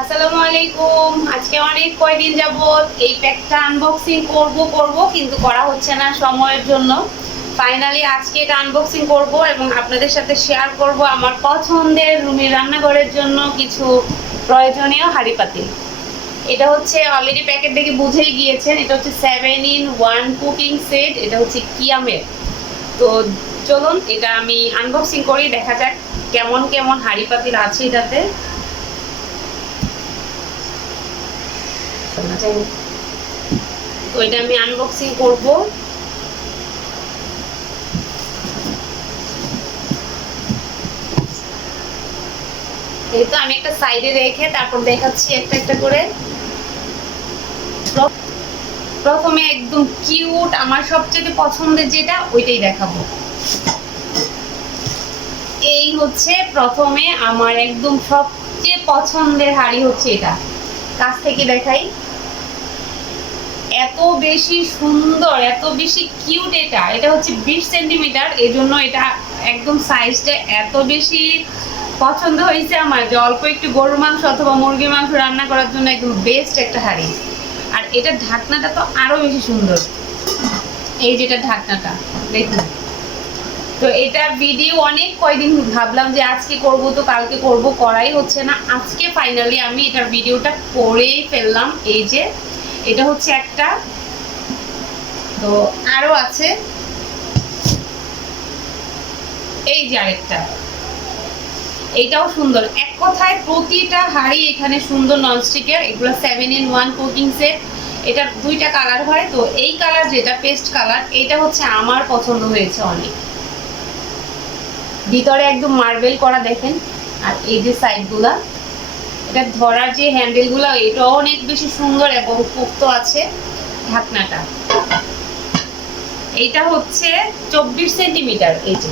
আসসালামু আলাইকুম। আজকে অনেক কয়দিন যাবত এই প্যাকটা আনবক্সিং করব করব, কিন্তু করা হচ্ছে না সময়ের জন্য। ফাইনালি আজকে এটা আনবক্সিং করব এবং আপনাদের সাথে শেয়ার করব আমার পছন্দের রুমের রান্নাঘরের জন্য কিছু প্রয়োজনীয় হাঁড়ি পাতিল এটা হচ্ছে অলরেডি প্যাকেট দেখে বুঝেই গিয়েছেন, এটা হচ্ছে seven in one cooking set এটা হচ্ছে কিয়ামের। তো চলুন, এটা আমি আনবক্সিং করি, দেখা যাক কেমন কেমন হাঁড়ি পাতিল আছে এটাতে। তো এটা আমি আনবক্সিং করব। আমি একটা সাইডে রেখে তারপর দেখাচ্ছি একটা একটা করে। প্রথমে একদম কিউট আমার সবচেয়ে পছন্দের যেটা, ওইটাই দেখাবো। এই হচ্ছে প্রথমে আমার একদম সবচেয়ে পছন্দের হাড়ি হচ্ছে এটা। কাছ থেকে দেখাই। এত বেশি সুন্দর, এত বেশি কিউট এটা। এটা হচ্ছে বিশ সেন্টিমিটার এই জন্য এটা একদম সাইজটা এত বেশি পছন্দ হয়েছে আমার যে অল্প একটু গরুর মাংস অথবা মুরগির মাংস রান্না করার জন্য একদম বেস্ট একটা হাঁড়ি। আর এটার ঢাকনাটা তো আরও বেশি সুন্দর। এই যেটা ঢাকনাটা, দেখুন। তো এটার ভিডিও অনেক কয়দিন ভাবলাম যে আজকে করব তো কালকে করব, করাই হচ্ছে না। আজকে ফাইনালি আমি এটার ভিডিওটা করেই ফেললাম। এই যে এটা হচ্ছে একটা। তো আরও আছে। এই যে আরেকটা। এইটাও সুন্দর। এক কথায় প্রতিটা হাড়ি এখানে সুন্দর ননস্টিকের এগুলো seven in one cooking set এটার দুইটা কালার হয়, তো এই কালার যেটা পেস্ট কালার এটা হচ্ছে আমার পছন্দ হয়েছে অনেক। ভিতরে একদম মার্বেল করা দেখেন। আর এই যে সাইডগুলা এটা ধরার যে হ্যান্ডেলগুলো এটাও অনেক বেশি সুন্দর এবং পোক্ত আছে ঢাকনাটা। এইটা হচ্ছে চব্বিশ সেন্টিমিটার, এই যে।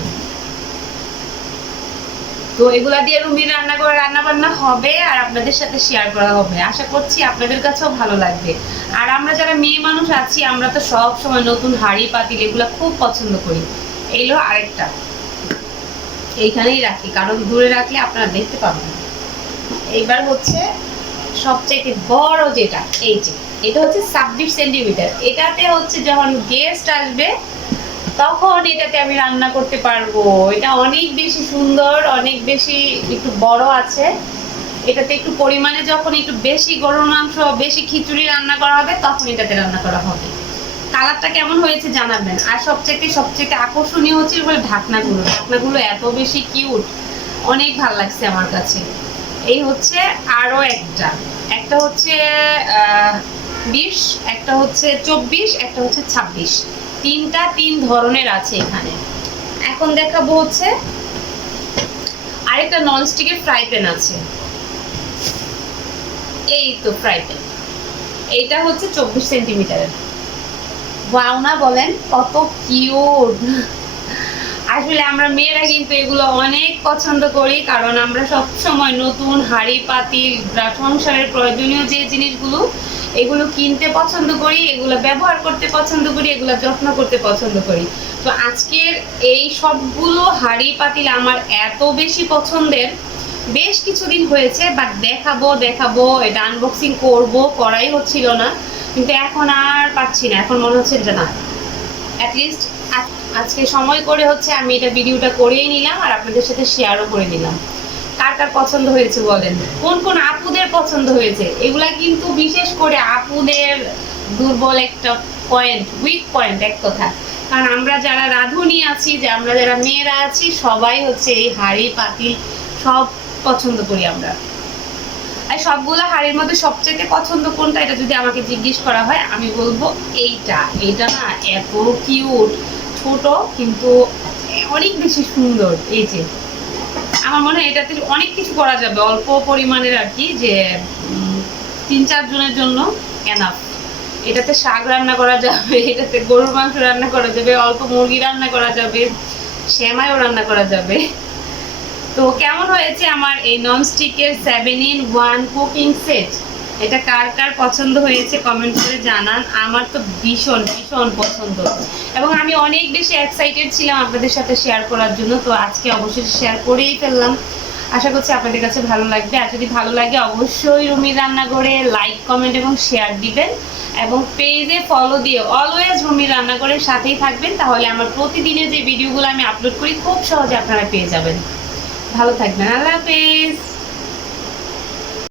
তো এগুলা দিয়ে রুমির রান্না করে রান্না বান্না হবে আর আপনাদের সাথে শেয়ার করা হবে। আশা করছি আপনাদের কাছেও ভালো লাগবে। আর আমরা যারা মেয়ে মানুষ আছি, আমরা তো সব সময় নতুন হাড়ি, পাতিল এগুলা খুব পছন্দ করি। এইলো আরেকটা। এইখানেই রাখি, কারণ দূরে রাখলে আপনারা দেখতে পাবেন। এইবার হচ্ছে সবচেয়ে বড় যেটা, এই যে, এটা হচ্ছে ছাব্বিশ সেন্টিমিটার। এটাতে হচ্ছে যখন গেস্ট আসবে, তখন এটাতে আমি রান্না করতে পারব। এটা অনেক বেশি সুন্দর, অনেক বেশি একটু বড় আছে। এটাতে একটু পরিমাণে যখন একটু বেশি গরুর মাংস, বেশি খিচুড়ি রান্না করা হবে, তখন এটাতে রান্না করা হবে। কালারটা কেমন হয়েছে জানাবেন। আর সবচেয়ে সবচেয়ে আকর্ষণীয় হচ্ছে ঢাকনাগুলো। ঢাকনাগুলো এত বেশি কিউট অনেক ভালো লাগছে আমার কাছে। এই হচ্ছে আরও একটা। একটা হচ্ছে বিশ, একটা হচ্ছে চব্বিশ, একটা হচ্ছে ছাব্বিশ। তিনটা তিন ধরনের আছে এখানে। এখন দেখাবো হচ্ছে আরেকটা ননস্টিকের ফ্রাই প্যান আছে। এই তো ফ্রাই প্যান এইটা হচ্ছে চব্বিশ সেন্টিমিটারের ওয়াও বলেন, কত কিউট আসলে আমরা মেয়েরা কিন্তু এগুলো অনেক পছন্দ করি, কারণ আমরা সব সময় নতুন হাড়ি পাতিল সংসারের প্রয়োজনীয় যে জিনিসগুলো, এগুলো কিনতে পছন্দ করি, এগুলো ব্যবহার করতে পছন্দ করি, এগুলো যত্ন করতে পছন্দ করি। তো আজকের এই সবগুলো হাড়ি, পাতিল আমার এত বেশি পছন্দের। বেশ কিছুদিন হয়েছে বাট দেখাবো দেখাবো, এটা আনবক্সিং করব, করাই হচ্ছিল না। কিন্তু এখন আর পাচ্ছি না, এখন মনে হচ্ছে যে না অ্যাটলিস্ট আজকে সময় করে হচ্ছে আমি এটা ভিডিওটা করেই নিলাম আর আপনাদের সাথে শেয়ারও করে নিলাম। কার কার পছন্দ হয়েছে বলেন? কোন কোন আপুদের পছন্দ হয়েছে? এগুলা কিন্তু বিশেষ করে আপুদের দুর্বল একটা পয়েন্ট উইক পয়েন্ট এক কথা। কারণ আমরা যারা রাঁধুনি আছি, যে আমরা যারা মেয়েরা আছি, সবাই হচ্ছে এই হাড়ি, পাতিল সব পছন্দ করি আমরা। আর সবগুলো হাড়ির মধ্যে সবচেয়ে পছন্দ কোনটা, এটা যদি আমাকে জিজ্ঞেস করা হয়, আমি বলব এইটা। এইটা না এত কিউট ছোট, কিন্তু অনেক বেশি সুন্দর, এই যে। আমার মনে হয় এটাতে অনেক কিছু করা যাবে, অল্প পরিমাণের আর কি, যে তিন চার জনের জন্য এনাফ এটাতে শাক রান্না করা যাবে, এটাতে গরুর মাংস রান্না করা যাবে, অল্প মুরগি রান্না করা যাবে শ্যামাইও রান্না করা যাবে। তো কেমন হয়েছে আমার এই ননস্টিকের seven in one cooking set এটা কার কার পছন্দ হয়েছে কমেন্ট করে জানান। আমার তো ভীষণ ভীষণ পছন্দ। এবং আমি অনেক বেশি এক্সাইটেড ছিলাম আপনাদের সাথে শেয়ার করার জন্য, তো আজকে অবশ্যই শেয়ার করেই ফেললাম। আশা করছি আপনাদের কাছে ভালো লাগবে। আর যদি ভালো লাগে, অবশ্যই রুমির রান্না করে লাইক কমেন্ট এবং শেয়ার দিবেন। এবং পেজে ফলো দিয়ে অলওয়েজ রুমির রান্না করে সাথেই থাকবেন। তাহলে আমার প্রতিদিনের যে ভিডিওগুলো আমি আপলোড করি, খুব সহজে আপনারা পেয়ে যাবেন। ভালো থাকবেন। আল্লাহ হাফেজ।